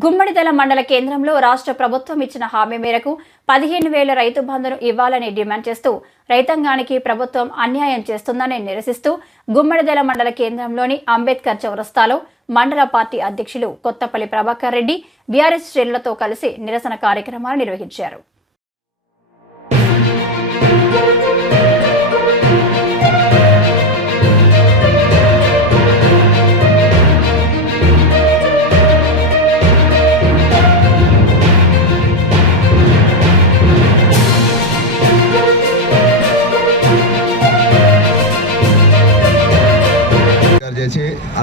గుమ్మడిదల మండల కేంద్రంలో రాష్ట్ర ప్రభుత్వం ఇచ్చిన హామీ మేరకు పదిహేను వేల రైతు బంధును ఇవ్వాలని డిమాండ్ చేస్తూ రైతాంగానికి ప్రభుత్వం అన్యాయం చేస్తుందని నిరసిస్తూ గుమ్మడిదల మండల కేంద్రంలోని అంబేద్కర్ చౌరస్తాలో మండల పార్టీ అధ్యక్షులు కొత్తపల్లి ప్రభాకర్ రెడ్డి బీఆర్ఎస్ శ్రేణులతో కలిసి నిరసన కార్యక్రమాలు నిర్వహించారు.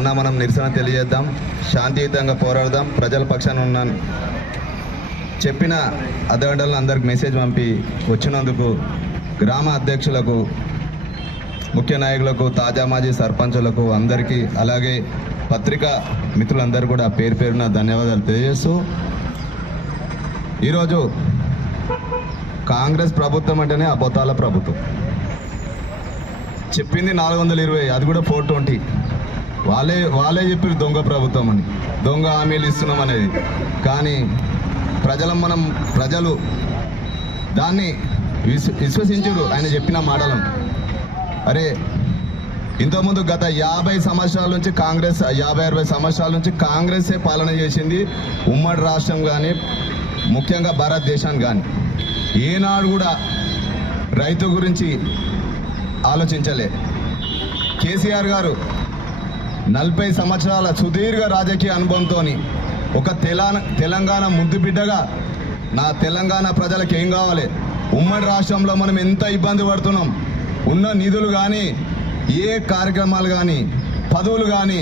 చేసి మనం నిరసన తెలియజేద్దాం. శాంతియుతంగా పోరాడదాం. ప్రజల పక్షాన ఉన్నాను చెప్పిన అర్ధగంటలను అందరికి మెసేజ్ పంపి వచ్చినందుకు గ్రామ అధ్యక్షులకు ముఖ్య నాయకులకు తాజా మాజీ సర్పంచులకు అందరికీ అలాగే పత్రికా మిత్రులందరూ కూడా పేరు పేరున ధన్యవాదాలు తెలియజేస్తూ ఈరోజు కాంగ్రెస్ ప్రభుత్వం అంటేనే అబద్ధాల ప్రభుత్వం. చెప్పింది నాలుగు వందల ఇరవై అది కూడా ఫోర్ ట్వంటీ. వాళ్ళే వాళ్ళే చెప్పారు దొంగ ప్రభుత్వం అని. దొంగ హామీలు ఇస్తున్నాం అనేది. కానీ ప్రజల మనం ప్రజలు దాన్ని విశ్వ విశ్వసించరు ఆయన చెప్పిన మాటలను. అరే ఇంతకుముందు గత యాభై సంవత్సరాల నుంచి కాంగ్రెస్ యాభై అరవై సంవత్సరాల నుంచి కాంగ్రెసే పాలన చేసింది ఉమ్మడి రాష్ట్రం కానీ ముఖ్యంగా భారతదేశాన్ని కానీ ఏనాడు కూడా రైతు గురించి ఆలోచించలే. కేసీఆర్ గారు నలభై సంవత్సరాల సుదీర్ఘ రాజకీయ అనుభవంతో ఒక తెలంగాణ తెలంగాణ ముద్దు బిడ్డగా నా తెలంగాణ ప్రజలకు ఏం కావాలి? ఉమ్మడి రాష్ట్రంలో మనం ఎంత ఇబ్బంది పడుతున్నాం? ఉన్న నిధులు కానీ ఏ కార్యక్రమాలు కానీ పదవులు కానీ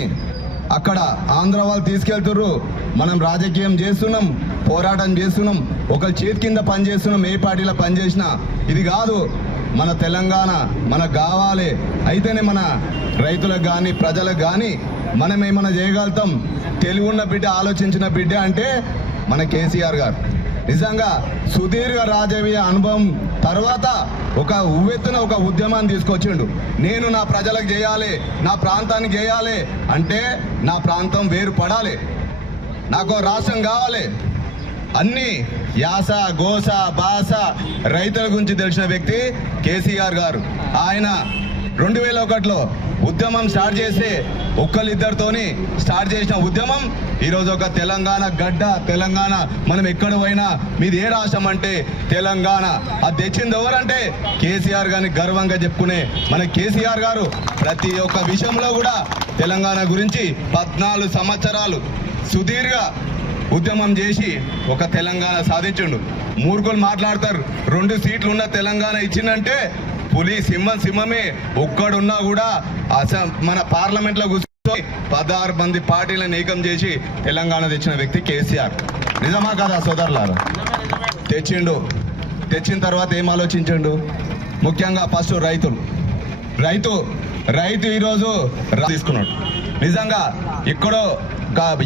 అక్కడ ఆంధ్ర వాళ్ళు తీసుకెళ్తుర్రు. మనం రాజకీయం చేస్తున్నాం పోరాటం చేస్తున్నాం. ఒక చేతి కింద పని చేస్తున్నాం ఏ పార్టీలో పనిచేసినా. ఇది కాదు. మన తెలంగాణ మనకు కావాలి అయితేనే మన రైతులకు కానీ ప్రజలకు కానీ మనం ఏమైనా చేయగలుగుతాం. తెలుగున్న బిడ్డ ఆలోచించిన బిడ్డ అంటే మన కేసీఆర్ గారు. నిజంగా సుదీర్ఘ రాజవీయ అనుభవం తర్వాత ఒక ఉవ్వెత్తున ఒక ఉద్యమాన్ని తీసుకొచ్చిండు. నేను నా ప్రజలకు చేయాలి నా ప్రాంతానికి చేయాలి అంటే నా ప్రాంతం వేరు పడాలి నాకు రాష్ట్రం కావాలి. అన్నీ యాస గోస బాస రైతుల గురించి తెలిసిన వ్యక్తి కేసీఆర్ గారు. ఆయన రెండు వేల ఒకటిలో ఉద్యమం స్టార్ట్ చేస్తే ఒక్కరిద్దరితోని స్టార్ట్ చేసిన ఉద్యమం ఈరోజు ఒక తెలంగాణ గడ్డ తెలంగాణ మనం ఎక్కడ పోయినా మీది ఏ రాష్ట్రం అంటే తెలంగాణ. అది తెచ్చింది ఎవరంటే కేసీఆర్ గారిని గర్వంగా చెప్పుకునే మన కేసీఆర్ గారు. ప్రతి ఒక్క విషయంలో కూడా తెలంగాణ గురించి పద్నాలుగు సంవత్సరాలు సుదీర్ఘ ఉద్యమం చేసి ఒక తెలంగాణ సాధించిండు. మూర్ఖులు మాట్లాడతారు. రెండు సీట్లు ఉన్న తెలంగాణ ఇచ్చిందంటే పులి సింహం సింహమే. ఒక్కడున్నా కూడా అస మన పార్లమెంట్లో కూర్చొని పదహారు మంది పార్టీలను ఏకం చేసి తెలంగాణ తెచ్చిన వ్యక్తి కేసీఆర్. నిజమా కదా సోదరులారా? తెచ్చిండు. తెచ్చిన తర్వాత ఏం ఆలోచించండు? ముఖ్యంగా ఫస్ట్ రైతులు. రైతు రైతు ఈరోజు తీసుకున్నాడు. నిజంగా ఎక్కడో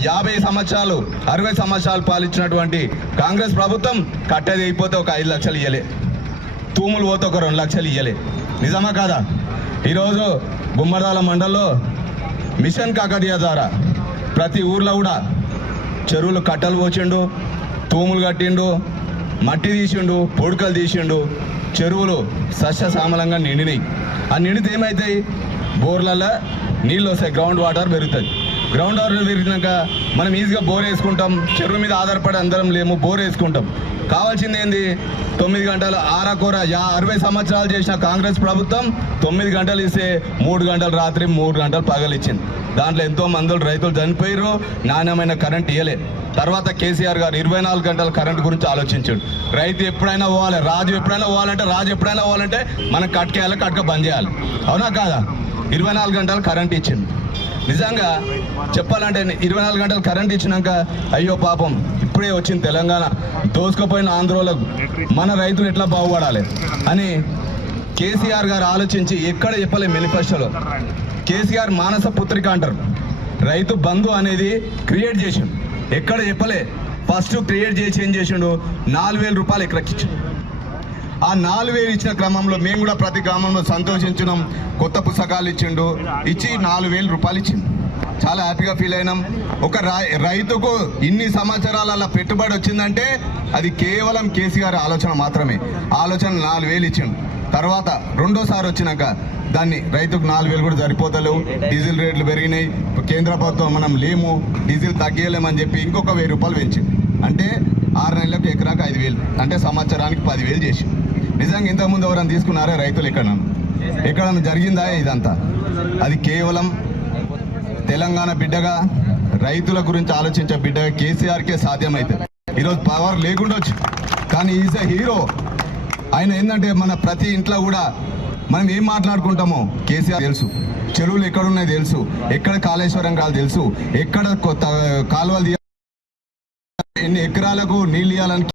యాభై సంవత్సరాలు అరవై సంవత్సరాలు పాలించినటువంటి కాంగ్రెస్ ప్రభుత్వం కట్టేది అయిపోతే ఒక ఐదు లక్షలు ఇయ్యలే. తూములు పోతే ఒక రెండు లక్షలు ఇయ్యలే. నిజమా కాదా? ఈరోజు గుమ్మడాల మండల్లో మిషన్ కాకతీయ ద్వారా ప్రతి ఊర్లో కూడా చెరువులు కట్టలు పోచిండు తూములు కట్టిండు మట్టి తీసిండు పొడుకలు తీసిండు చెరువులు సస్య సామలంగా నిండినాయి. ఆ నిండితే ఏమవుతాయి బోర్లలో నీళ్ళు వస్తాయి గ్రౌండ్ వాటర్ పెరుగుతుంది. గ్రౌండ్ వాటర్ పెరిగినాక మనం ఈజీగా బోర్ వేసుకుంటాం. చెరువు మీద ఆధారపడి అందరం లేము బోర్ వేసుకుంటాం. కావాల్సింది ఏంది? తొమ్మిది గంటలు ఆరాకూర యా అరవై సంవత్సరాలు చేసిన కాంగ్రెస్ ప్రభుత్వం తొమ్మిది గంటలు ఇస్తే మూడు గంటలు రాత్రి మూడు గంటలు పగలు ఇచ్చింది. దాంట్లో ఎంతో మంది రైతులు చనిపోయారు నాణ్యమైన కరెంట్ ఇవ్వలే తర్వాత కేసీఆర్ గారు ఇరవై నాలుగు గంటల కరెంట్ గురించి ఆలోచించాడు. రైతు ఎప్పుడైనా పోవాలి రాజు ఎప్పుడైనా పోవాలంటే రాజు ఎప్పుడైనా పోవాలంటే మనం కట్కేయాలి కట్క బంద్ చేయాలి. అవునా కాదా? ఇరవై నాలుగు గంటలు కరెంట్ ఇచ్చింది. నిజంగా చెప్పాలంటే ఇరవై నాలుగు గంటలు కరెంట్ ఇచ్చినాక అయ్యో పాపం ఇప్పుడే వచ్చింది తెలంగాణ. దోసుకుపోయిన ఆంధ్రోలకు మన రైతులు ఎట్లా బాగుపడాలి అని కేసీఆర్ గారు ఆలోచించి ఎక్కడ చెప్పలే మేనిఫెస్టోలో. కేసీఆర్ మానస పుత్రిక అంటారు. రైతు బంధు అనేది క్రియేట్ చేసిండు. ఎక్కడ చెప్పలే? ఫస్ట్ క్రియేట్ చేసి ఏం చేసిండు? నాలుగు వేల రూపాయలు ఎక్కడికిచ్చిండు ఆ నాలుగు వేలు ఇచ్చిన క్రమంలో మేము కూడా ప్రతి గ్రామంలో సంతోషించినాం. కొత్త పుస్తకాలు ఇచ్చిండు. ఇచ్చి నాలుగు వేలు రూపాయలు ఇచ్చిండు. చాలా హ్యాపీగా ఫీల్ అయినాం. ఒక రై- రైతుకు ఇన్ని సంవత్సరాల పెట్టుబడి వచ్చిందంటే అది కేవలం కేసీఆర్ ఆలోచన మాత్రమే. ఆలోచన నాలుగు వేలు ఇచ్చిండు. తర్వాత రెండోసారి వచ్చినాక దాన్ని రైతుకు నాలుగు వేలు కూడా సరిపోతలేవు. డీజిల్ రేట్లు పెరిగినాయి. కేంద్ర ప్రభుత్వం మనం లేము. డీజిల్ తగ్గలేమని చెప్పి ఇంకొక వెయ్యి రూపాయలు పెంచింది అంటే ఆరు నెలలకు ఎకరాకు ఐదు వేలు. అంటే సంవత్సరానికి పదివేలు చేసింది నిజంగా ఇంతకుముందు ఎవరైనా తీసుకున్నారా రైతులు ఎక్కడన్నా? ఎక్కడన్నా జరిగిందా ఇదంతా? అది కేవలం తెలంగాణ బిడ్డగా రైతుల గురించి ఆలోచించే బిడ్డగా కేసీఆర్కే సాధ్యమవుతుంది ఈరోజు పవర్ లేకుండొచ్చు కానీ ఈజ్ ఎ హీరో. ఆయన ఏంటంటే మన ప్రతి ఇంట్లో కూడా మనం ఏం మాట్లాడుకుంటామో కేసీఆర్ తెలుసు. చెరువులు ఎక్కడున్నాయి తెలుసు. ఎక్కడ కాళేశ్వరం కాదు తెలుసు. ఎక్కడ కొత్త కాలువలు తీయాలి, ఎన్ని ఎకరాలకు నీళ్ళు ఇవ్వాలని